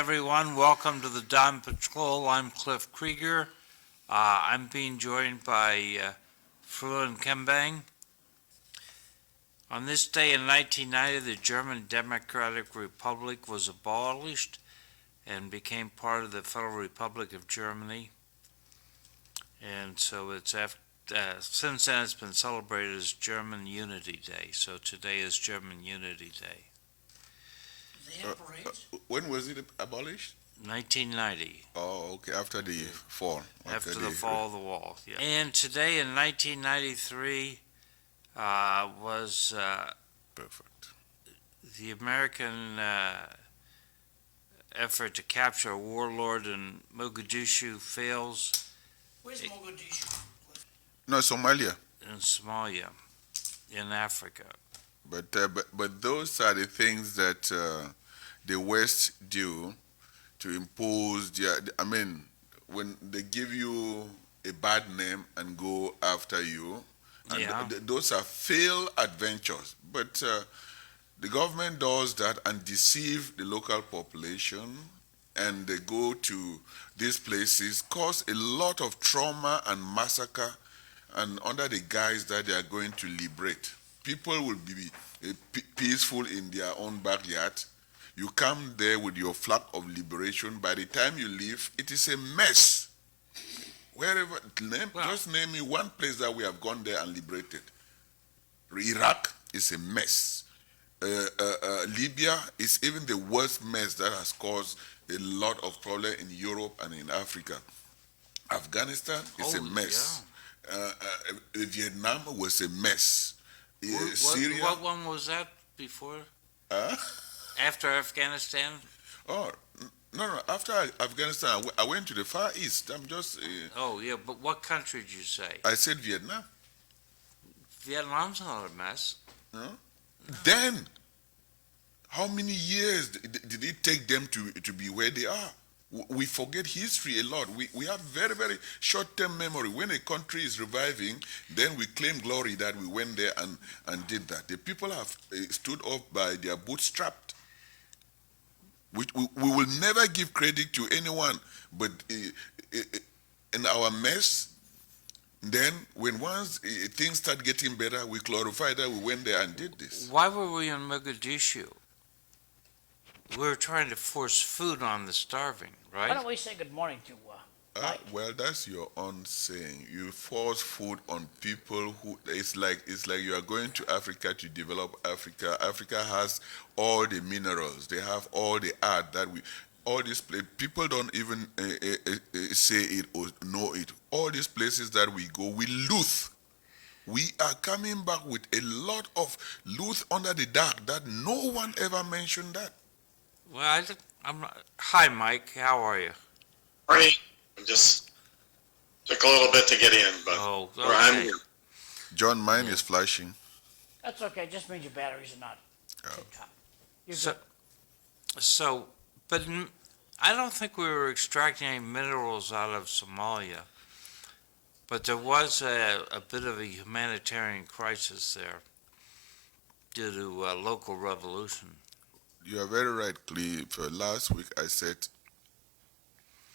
everyone. Welcome to the Dawn Patrol. I'm Cliff Krieger. I'm being joined by Fruin Kembang. On this day in 1990, the German Democratic Republic was abolished and became part of the Federal Republic of Germany. And so since then it's been celebrated as German Unity Day. So today is German Unity Day. They have parades? When was it abolished? 1990. Oh, okay, after the fall. After the fall of the wall, yeah. And today in 1993 was Perfect. the American effort to capture a warlord in Mogadishu fails Where's Mogadishu? No, Somalia. in Somalia, in Africa. But those are the things that the West do to impose I mean, when they give you a bad name and go after you, and Yeah. those are failed adventures. But the government does that and deceive the local population, and they go to these places, cause a lot of trauma and massacre, and under the guise that they are going to liberate. People will be peaceful in their own backyard. You come there with your flag of liberation. By the time you leave, it is a mess. Wherever, just name me one place that we have gone there and liberated. Iraq is a mess. Libya is even the worst mess that has caused a lot of problem in Europe and in Africa. Afghanistan is a mess. Vietnam was a mess. Syria. What one was that before? After Afghanistan? Oh, no. After Afghanistan, I went to the Far East. I'm just. Oh, yeah, but what country did you say? I said Vietnam. Vietnam's not a mess. No? Then, how many years did it take them to be where they are? We forget history a lot. We have very, very short-term memory. When a country is reviving, then we claim glory that we went there and did that. The people have stood up by their bootstrapped. We will never give credit to anyone, but in our mess, then when once things start getting better, we glorify that we went there and did this. Why were we in Mogadishu? We were trying to force food on the starving, right? Why don't we say good morning to Mike? Well, that's your own saying. You force food on people who it's like you are going to Africa to develop Africa. Africa has all the minerals. They have all the art that all these people don't even say it or know it. All these places that we go, we loot. We are coming back with a lot of loot under the dark that no one ever mentioned that. Well, hi, Mike. How are you? Morning. I'm just took a little bit to get in, but I'm okay. here. John, mine is flashing. That's okay. Just means your batteries are not tip-top. You're So, good. but I don't think we were extracting any minerals out of Somalia. But there was a bit of a humanitarian crisis there due to local revolution. You are very right, Cliff. Last week I said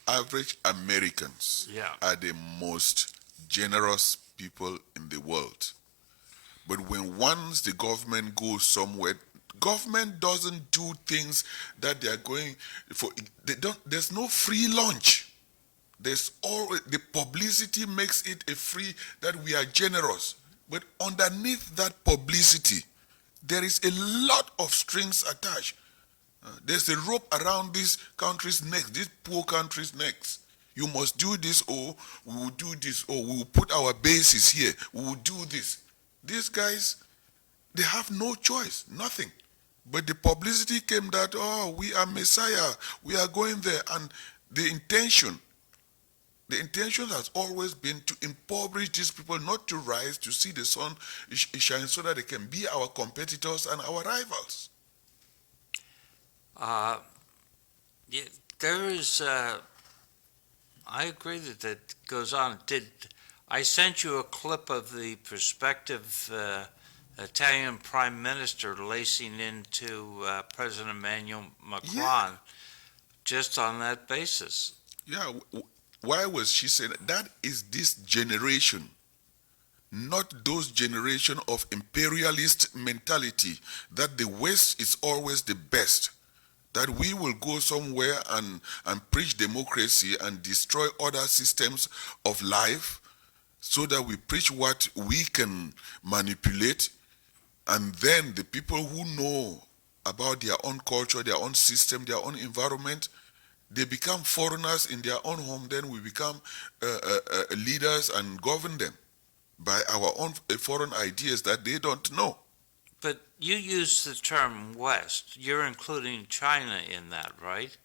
average Americans are the most generous people in the world. But when once the government goes somewhere, government doesn't do things that they are going for. There's no free lunch. There's always the publicity makes it a free that we are generous. But underneath that publicity, there is a lot of strings attached. There's a rope around these countries' necks, these poor countries' necks. You must do this, or we will do this, or we will put our bases here, we will do this. These guys, they have no choice, nothing. But the publicity came that, oh, we are Messiah, we are going there, and the intention has always been to impoverish these people, not to rise, to see the sun shine so that they can be our competitors and our rivals. Yeah, there is, I agree that goes on. I sent you a clip of the prospective Italian Prime Minister lacing into President Emmanuel Macron just on that basis. Yeah, why was she saying that? That is this generation, not those generation of imperialist mentality that the West is always the best, that we will go somewhere and preach democracy and destroy other systems of life so that we preach what we can manipulate, and then the people who know about their own culture, their own system, their own environment, they become foreigners in their own home, then we become leaders and govern them by our own foreign ideas that they don't know. But you use the term West. You're including China in that, right?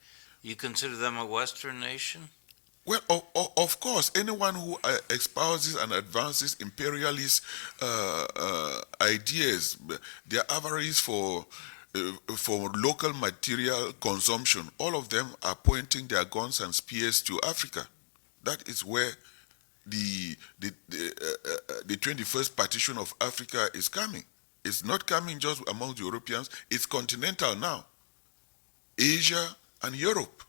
You consider them a Western nation? Well, of course, anyone who espouses and advances imperialist ideas, their avarice for local material consumption, all of them are pointing their guns and spears to Africa. That is where the 21st partition of Africa is coming. It's not coming just among the Europeans, it's continental now. Asia and Europe.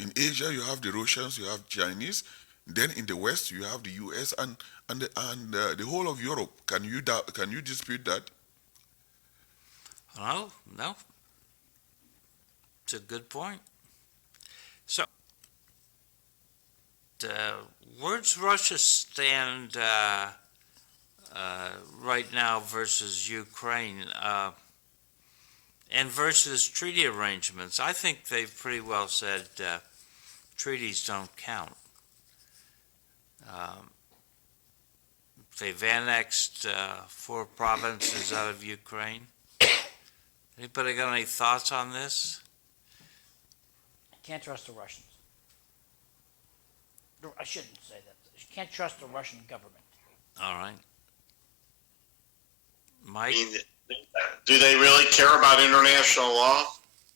In Asia, you have the Russians, you have Chinese. Then in the West, you have the U.S. and the whole of Europe. Can you dispute that? No. It's a good point. So, where does Russia stand right now versus Ukraine and versus treaty arrangements? I think they've pretty well said treaties don't count. They've annexed 4 provinces out of Ukraine. Anybody got any thoughts on this? Can't trust the Russians. I shouldn't say that. You can't trust the Russian government. All right. Mike? I mean, do they really care about international law?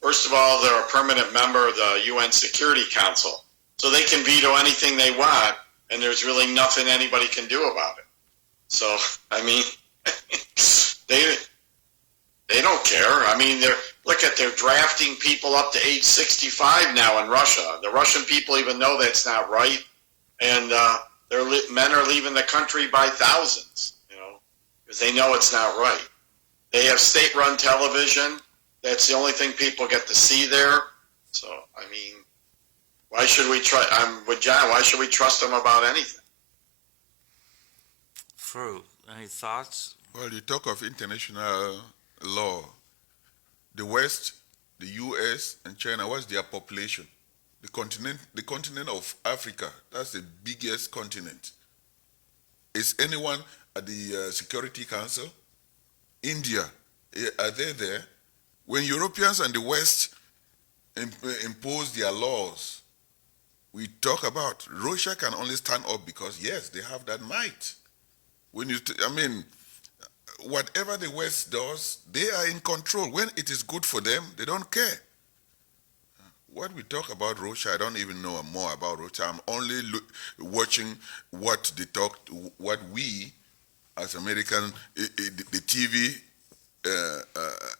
First of all, they're a permanent member of the UN Security Council, so they can veto anything they want, and there's really nothing anybody can do about it. So, I mean, they don't care. I mean, they're drafting people up to age 65 now in Russia. The Russian people even know that's not right, and men are leaving the country by thousands, because they know it's not right. They have state-run television. That's the only thing people get to see there. So, I mean, why should we trust? I'm with John. Why should we trust them about anything? Fru, any thoughts? Well, you talk of international law. The West, the U.S., and China, what's their population? The continent of Africa, that's the biggest continent. Is anyone at the Security Council? India, are they there? When Europeans and the West impose their laws, we talk about Russia can only stand up because, yes, they have that might. When whatever the West does, they are in control. When it is good for them, they don't care. What we talk about Russia, I don't even know more about Russia. I'm only watching what they talk, what we, as Americans, the TV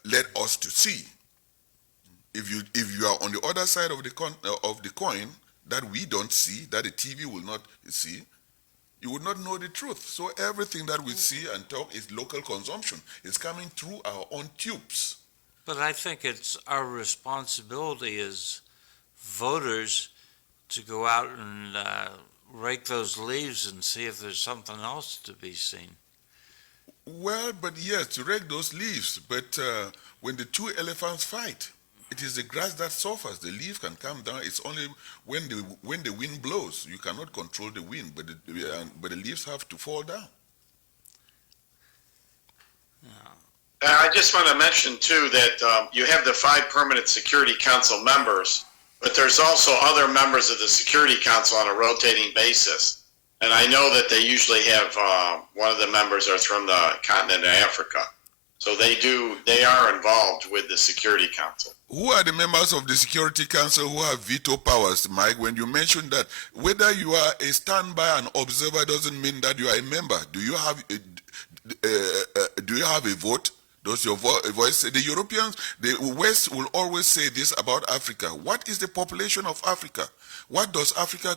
led us to see. If you are on the other side of the coin that we don't see, that the TV will not see, you would not know the truth. So everything that we see and talk is local consumption. It's coming through our own tubes. But I think it's our responsibility as voters to go out and rake those leaves and see if there's something else to be seen. Well, but yes, to rake those leaves. But when the two elephants fight, it is the grass that suffers. The leaf can come down. It's only when the wind blows. You cannot control the wind, but the leaves have to fall down. I just want to mention, too, that you have the 5 permanent Security Council members, but there's also other members of the Security Council on a rotating basis. And I know that they usually have one of the members are from the continent of Africa. So they are involved with the Security Council. Who are the members of the Security Council who have veto powers, Mike? When you mention that, whether you are a standby and observer doesn't mean that you are a member. Do you have a vote? Does your voice, the Europeans, the West will always say this about Africa. What is the population of Africa? What does Africa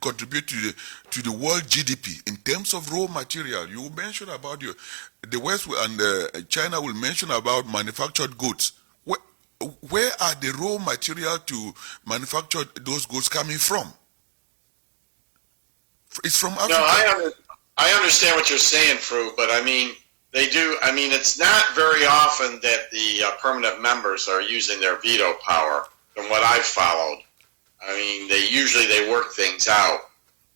contribute to the world GDP in terms of raw material? You mentioned about the West and China will mention about manufactured goods. Where are the raw material to manufacture those goods coming from? It's from Africa. No, I understand what you're saying, Fru, but I mean, they do. I mean, it's not very often that the permanent members are using their veto power. From what I've followed, I mean, they usually work things out.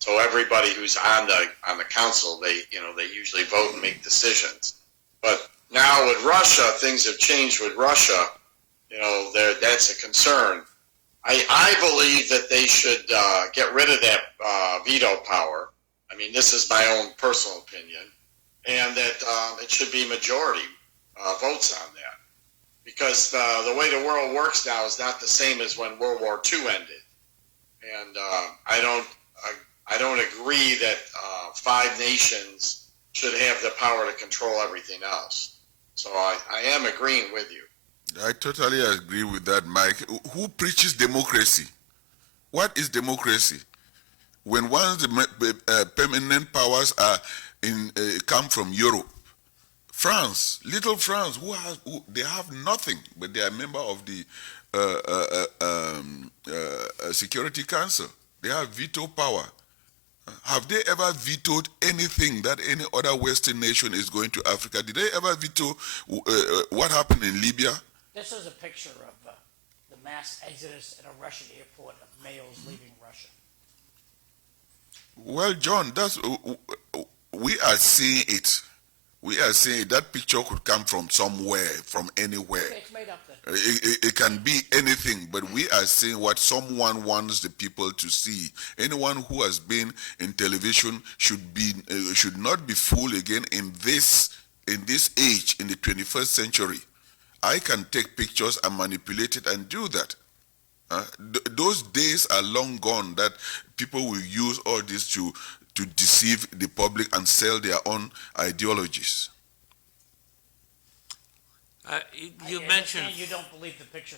So everybody who's on the council, they usually vote and make decisions. But now with Russia, things have changed with Russia. That's a concern. I believe that they should get rid of that veto power. I mean, this is my own personal opinion, and that it should be majority votes on that, because the way the world works now is not the same as when World War II ended, and I don't agree that 5 nations should have the power to control everything else. So I am agreeing with you. I totally agree with that, Mike. Who preaches democracy? What is democracy? When once the permanent powers are come from Europe, France, little France, they have nothing, but they are a member of the Security Council. They have veto power. Have they ever vetoed anything that any other Western nation is going to Africa? Did they ever veto what happened in Libya? This is a picture of the mass exodus at a Russian airport of males leaving Russia. Well, John, we are seeing it. We are saying that picture could come from somewhere, from anywhere. Okay, it's made up then. It can be anything, but we are saying what someone wants the people to see. Anyone who has been in television should not be fooled again in this age, in the 21st century. I can take pictures and manipulate it and do that. Those days are long gone that people will use all this to deceive the public and sell their own ideologies. You mentioned you don't believe the picture.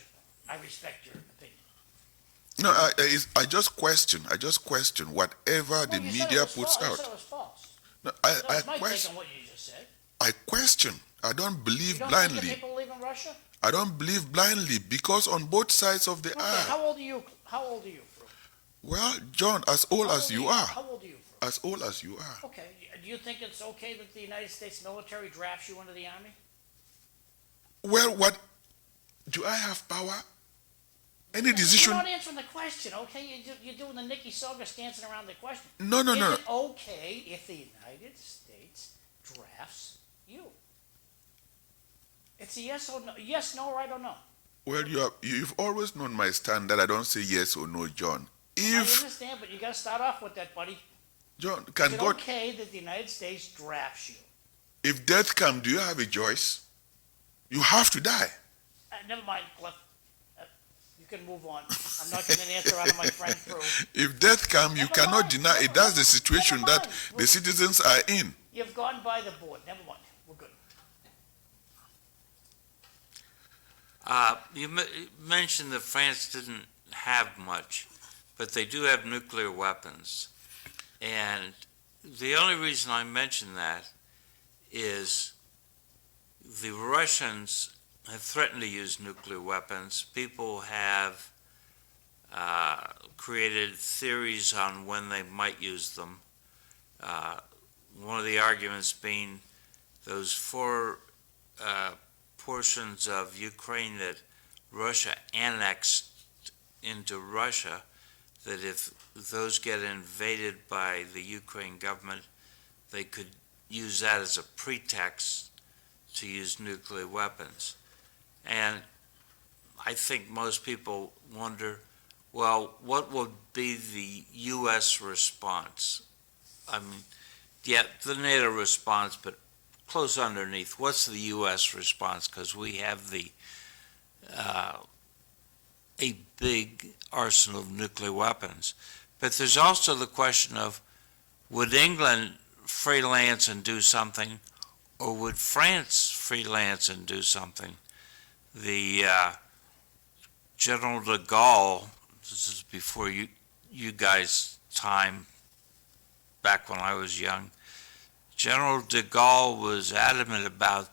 I respect your opinion. No, I just question. Whatever the media puts out. You said it was false. No, That I was my question. take on what you just said. I question. I don't believe You don't blindly. think the people leave in Russia? I don't believe blindly because on both sides of the Okay, aisle. how old are you? How old are you, Fru? Well, John, as old How as old you are are. How old are you, Fru? As old as you are. Okay. Do you think it's okay that the United States military drafts you into the army? Well, what do I have power? Any decision? You're not answering the question, okay? You're doing the Nikki Sogas dancing around the question. No. Is it okay if the United States drafts you? It's a yes or no, yes, no, right or no. Well, you've always known my stand that I don't say yes or no, John. I understand, but you got to start off with that, buddy. John, Is it okay that the United States drafts you? if death comes, do you have a choice? You have to die. Never mind, Cliff. You can move on. I'm not getting an answer out of my friend Fru. If death comes, you Never cannot mind, deny it. never That's the mind, situation never that mind. the citizens are in. You've gone by the board. Never mind. We're good. you mentioned that France didn't have much, but they do have nuclear weapons. And the only reason I mention that is the Russians have threatened to use nuclear weapons. People have created theories on when they might use them. One of the arguments being those 4 portions of Ukraine that Russia annexed into Russia, that if those get invaded by the Ukraine government, they could use that as a pretext to use nuclear weapons. And I think most people wonder, well, what would be the U.S. response? I mean, yeah, the NATO response, but close underneath, what's the U.S. response? Because we have a big arsenal of nuclear weapons. But there's also the question of, would England freelance and do something, or would France freelance and do something. The General de Gaulle, this is before you guys' time, back when I was young, General de Gaulle was adamant about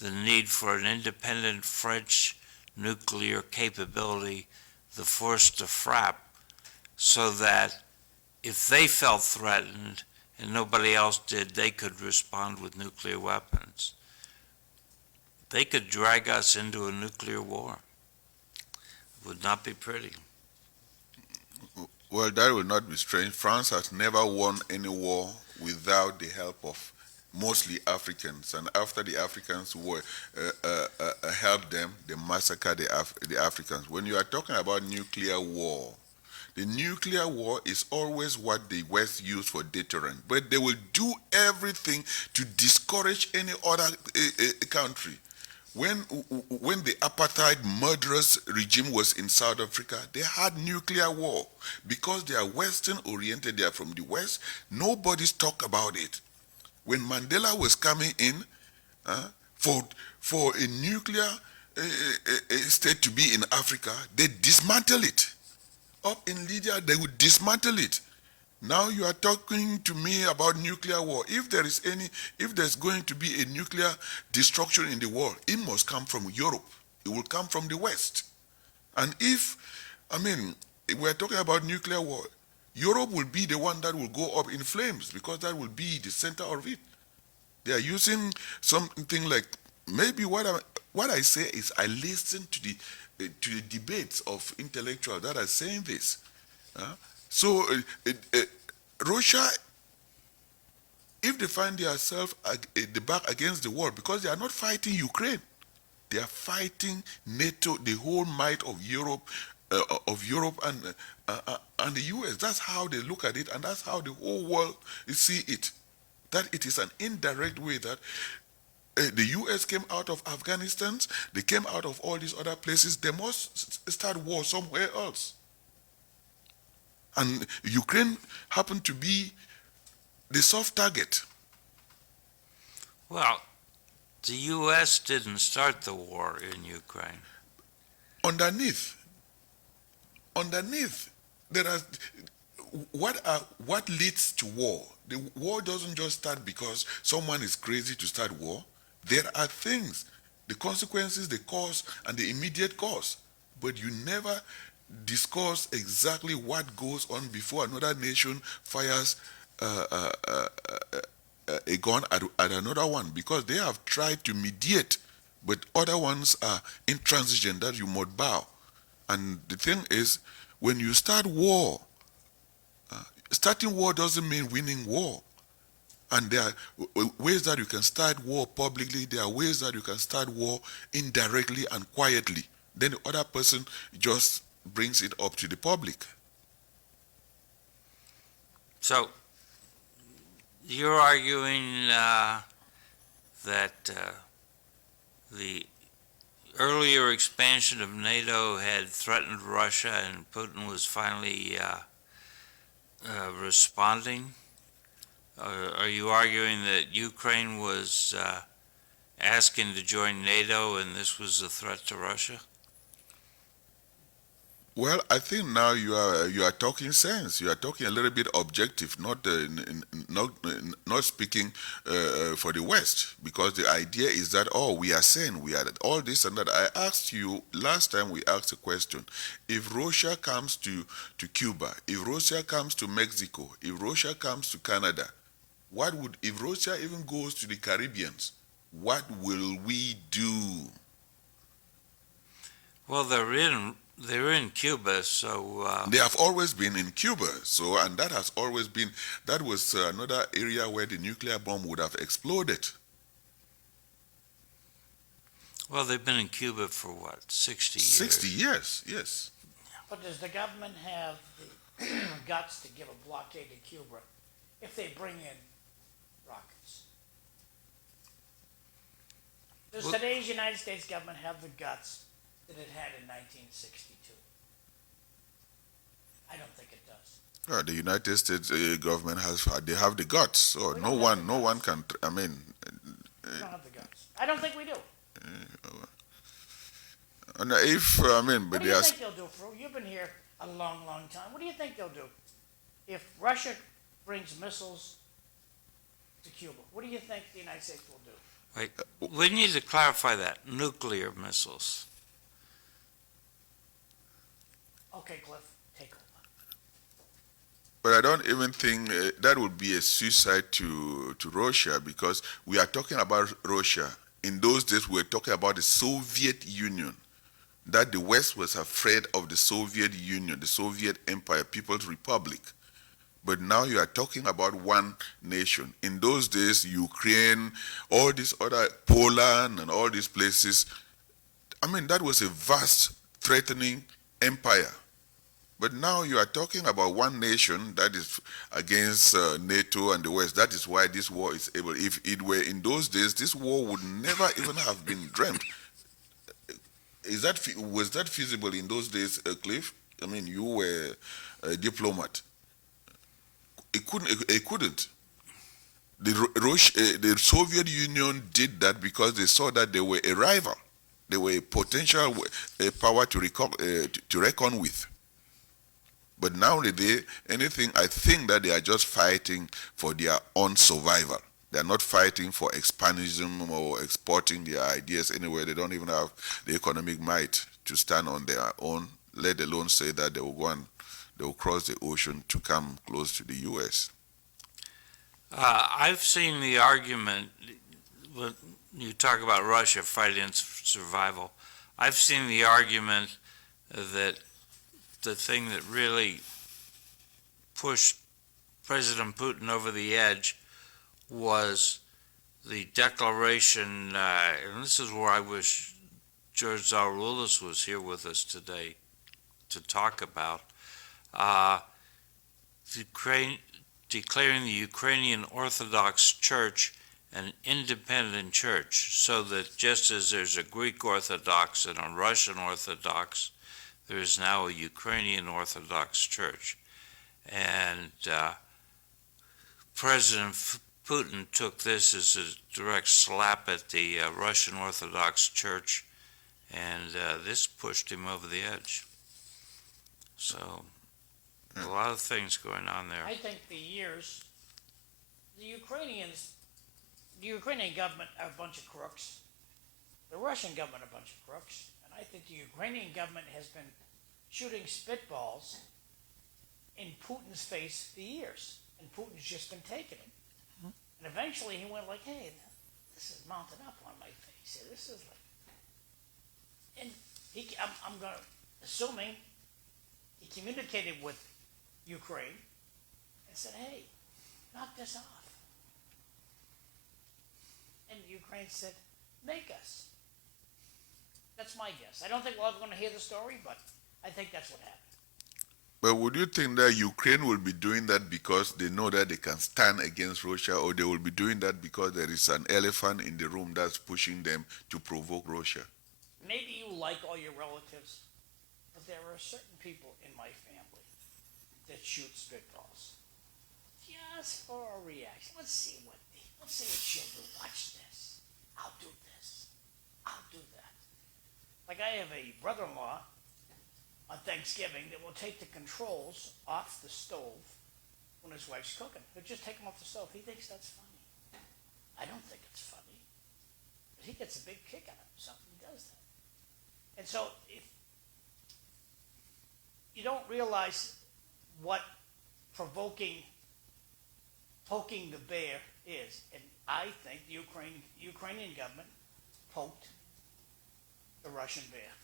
the need for an independent French nuclear capability, the force de frappe, so that if they felt threatened and nobody else did, they could respond with nuclear weapons. They could drag us into a nuclear war. It would not be pretty. Well, that will not be strange. France has never won any war without the help of mostly Africans, and after the Africans helped them, they massacred the Africans. When you are talking about nuclear war, the nuclear war is always what the West use for deterrent, but they will do everything to discourage any other country. When the apartheid murderous regime was in South Africa, they had nuclear war because they are Western oriented. They are from the West. Nobody's talk about it. When Mandela was coming in for a nuclear state to be in Africa, they dismantle it. Up in Libya, they would dismantle it. Now you are talking to me about nuclear war. If there's going to be a nuclear destruction in the world, it must come from Europe. It will come from the West. And if we're talking about nuclear war, Europe will be the one that will go up in flames because that will be the center of it. They are using something like, maybe what I say is I listen to the debates of intellectuals that are saying this. So Russia, if they find themselves the back against the wall, because they are not fighting Ukraine, they are fighting NATO, the whole might of Europe and the U.S. That's how they look at it, and that's how the whole world see it. That it is an indirect way that the U.S. came out of Afghanistan, they came out of all these other places. They must start war somewhere else. And Ukraine happened to be the soft target. Well, the U.S. didn't start the war in Ukraine. Underneath, there are what leads to war. The war doesn't just start because someone is crazy to start war. There are things, the consequences, the cause, and the immediate cause. But you never discuss exactly what goes on before another nation fires a gun at another one, because they have tried to mediate, but other ones are intransigent that you must bow. And the thing is, when you start war, starting war doesn't mean winning war. And there are ways that you can start war publicly. There are ways that you can start war indirectly and quietly. Then the other person just brings it up to the public. So you're arguing that the earlier expansion of NATO had threatened Russia, and Putin was finally responding? Are you arguing that Ukraine was asking to join NATO and this was a threat to Russia? Well, I think now you are talking sense. You are talking a little bit objective, not speaking for the West, because the idea is that we are saying we are all this and that. I asked you last time. We asked a question: if Russia comes to Cuba, if Russia comes to Mexico, if Russia comes to Canada, if Russia even goes to the Caribbeans, what will we do? Well, they're in Cuba, so they have always been in Cuba. So, and that has always been, that was another area where the nuclear bomb would have exploded. Well, they've been in Cuba for what, 60 years? 60 years, yes. But does the government have the guts to give a blockade to Cuba if they bring in rockets? Does today's United States government have the guts that it had in 1962? I don't think it does. Well, the United States government have the guts. So no one can. I mean, We don't have the guts. I don't think we do. And if, I mean, What but do you there's, think they'll do, Fru? You've been here a long, long time. What do you think they'll do? If Russia brings missiles to Cuba, what do you think the United States will do? Wait, we need to clarify that. Nuclear missiles. Okay, Cliff, take over. but I don't even think that would be a suicide to Russia, because we are talking about Russia. In those days, we were talking about the Soviet Union, that the West was afraid of the Soviet Union, the Soviet Empire, People's Republic. But now you are talking about one nation. In those days, Ukraine, all these other, Poland and all these places, I mean, that was a vast, threatening empire. But now you are talking about one nation that is against NATO and the West. That is why this war is able. If it were in those days, this war would never even have been dreamt. Was that feasible in those days, Cliff? I mean, you were a diplomat. It couldn't. The Soviet Union did that because they saw that they were a rival. They were a potential power to reckon with. But nowadays, anything, I think that they are just fighting for their own survival. They are not fighting for expansionism or exporting their ideas anywhere. They don't even have the economic might to stand on their own, let alone say that they will cross the ocean to come close to the U.S. I've seen the argument, when you talk about Russia fighting survival, I've seen the argument that the thing that really pushed President Putin over the edge was the declaration, and this is where I wish George Zaroulis was here with us today to talk about, declaring the Ukrainian Orthodox Church an independent church, so that just as there's a Greek Orthodox and a Russian Orthodox, there is now a Ukrainian Orthodox Church. And President Putin took this as a direct slap at the Russian Orthodox Church, and this pushed him over the edge. So, a lot of things going on there. I think the Ukrainian government are a bunch of crooks. The Russian government are a bunch of crooks. And I think the Ukrainian government has been shooting spitballs in Putin's face for years. And Putin's just been taking it. Mm-hmm. And eventually he went like, hey, this is mounting up on my face. This is like... And I'm going to... Assuming he communicated with Ukraine and said, hey, knock this off. And Ukraine said, make us. That's my guess. I don't think we're all going to hear the story, but I think that's what happened. But would you think that Ukraine will be doing that because they know that they can stand against Russia, or they will be doing that because there is an elephant in the room that's pushing them to provoke Russia? Maybe you like all your relatives, but there are certain people in my family that shoot spitballs just for a reaction. Let's see what she'll do. Watch this. I'll do this. I'll do that. Like I have a brother-in-law on Thanksgiving that will take the controls off the stove when his wife's cooking. He'll just take them off the stove. He thinks that's funny. I don't think it's funny. But he gets a big kick out of it. Something he does that. And so if you don't realize what poking the bear is, and I think the Ukrainian government poked the Russian bear.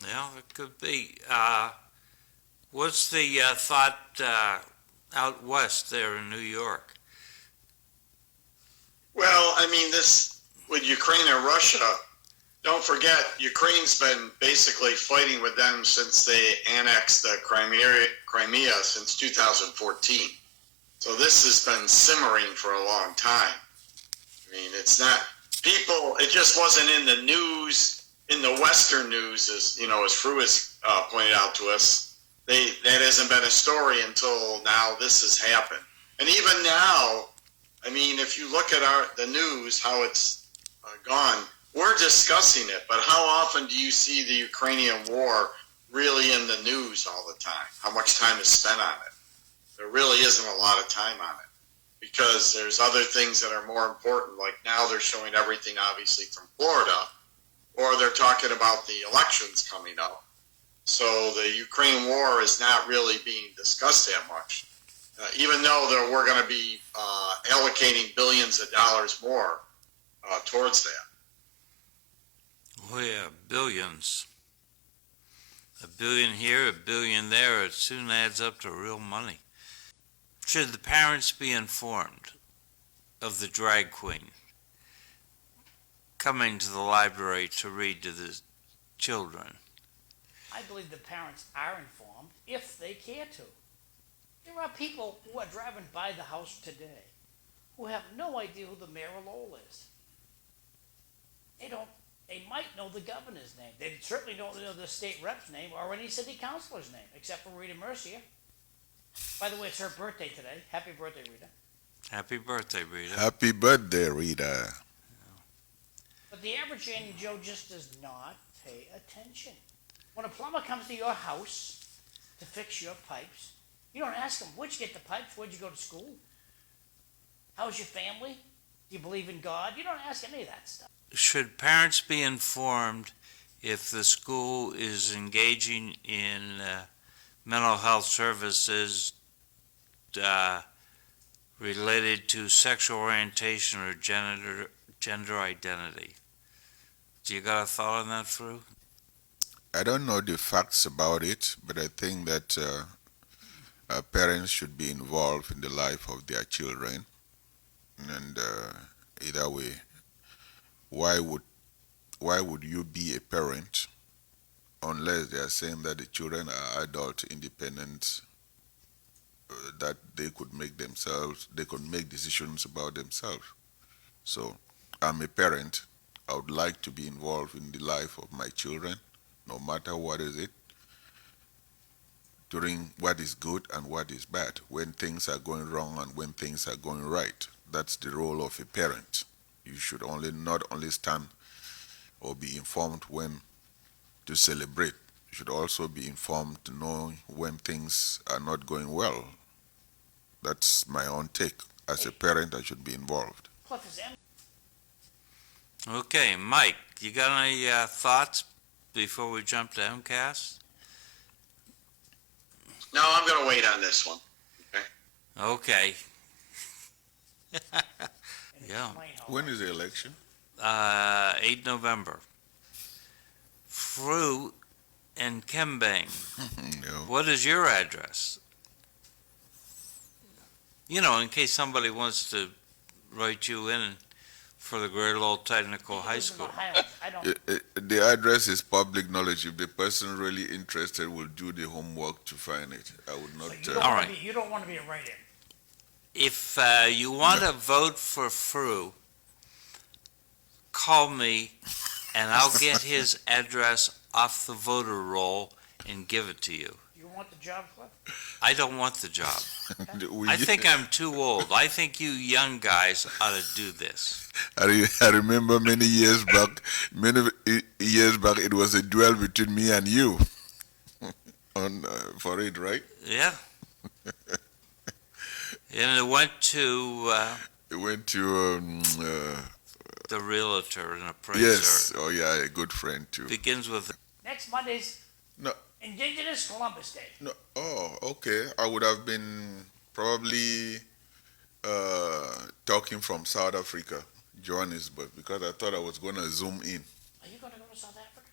Yeah, it could be. What's the thought out west there in New York? Well, I mean, this with Ukraine and Russia, don't forget, Ukraine's been basically fighting with them since they annexed Crimea since 2014. So this has been simmering for a long time. I mean, it's not, it just wasn't in the news, in the Western news, as Fru has pointed out to us. That hasn't been a story until now this has happened. And even now, I mean, if you look at the news, how it's gone, we're discussing it, but how often do you see the Ukrainian war really in the news all the time? How much time is spent on it? There really isn't a lot of time on it because there's other things that are more important. Like now they're showing everything obviously from Florida, or they're talking about the elections coming up. So the Ukraine war is not really being discussed that much, even though we're going to be allocating billions of dollars more towards that. Oh yeah, billions. A billion here, a billion there, it soon adds up to real money. Should the parents be informed of the drag queen coming to the library to read to the children? I believe the parents are informed if they care to. There are people who are driving by the house today who have no idea who the mayor of Lowell is. They might know the governor's name. They certainly don't know the state rep's name or any city councilor's name, except for Rita Mercier. By the way, it's her birthday today. Happy birthday, Rita. Happy birthday, Rita. Happy birthday, Rita. But the average Annie Joe just does not pay attention. When a plumber comes to your house to fix your pipes, you don't ask him, where'd you get the pipes? Where'd you go to school? How's your family? Do you believe in God? You don't ask any of that stuff. Should parents be informed if the school is engaging in mental health services related to sexual orientation or gender identity? Do you got a thought on that, Fru? I don't know the facts about it, but I think that parents should be involved in the life of their children. And either way, why would you be a parent unless they are saying that the children are adult, independent, that they could make decisions about themselves. So I'm a parent. I would like to be involved in the life of my children, no matter what is it, during what is good and what is bad, when things are going wrong and when things are going right. That's the role of a parent. You should not only stand or be informed when to celebrate. You should also be informed to know when things are not going well. That's my own take. As a parent, I should be involved. Okay, Mike, you got any thoughts before we jump to MCAS? No, I'm going to wait on this one. Okay. Yeah. When is the election? 8 November. Fru and Kembang. No. What is your address? You know, in case somebody wants to write you in for the Greater Lowell Technical High School. The address is public knowledge. If the person really interested will do the homework to find it. I would not. All right. You don't want to be a write-in. If you want to vote for Fru, call me and I'll get his address off the voter roll and give it to you. You want the job, Cliff? I don't want the job. I think I'm too old. I think you young guys ought to do this. I remember many years back, it was a duel between me and you for it, right? Yeah. And it went to the realtor and appraiser. Yes. Oh yeah, a good friend too. Begins with next Monday's no Indigenous Columbus Day. No. Oh, okay. I would have been probably talking from South Africa, Johannesburg, because I thought I was going to zoom in. Are you going to go to South Africa?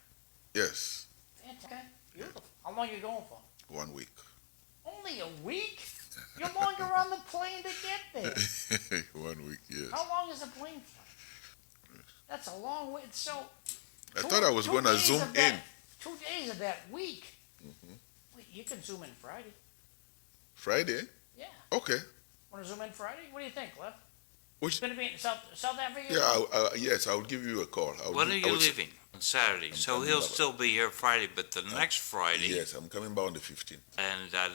Yes. Fantastic. Beautiful. How long are you going for? 1 week. Only a week? You're longer on the plane to get there. 1 week, yes. How long is the plane flight? That's a long way. So I thought I was going to zoom in. 2 days of that week. Wait, you can zoom in Friday. Friday? Yeah. Okay. Want to zoom in Friday? What do you think, Cliff? Which? Going to be in South Africa? Yeah. Yes, I'll give you a call. When are you leaving? On Saturday. So he'll still be here Friday, but the next Friday. Yes, I'm coming back on the 15th. And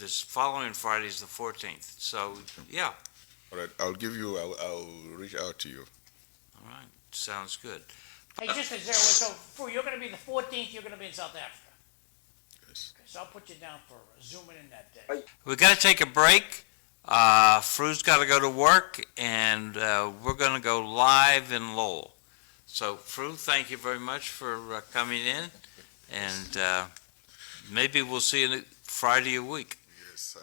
this following Friday is the 14th. So, yeah. All right, I'll reach out to you. All right, sounds good. Hey, just to zero, so Fu, you're gonna be the 14th, you're gonna be in South Africa. Yes. Okay, so I'll put you down for zooming in that day. We got to take a break. Fru's got to go to work, and we're going to go live in Lowell. So, Fru, thank you very much for coming in, and maybe we'll see you Friday a week. Yes, I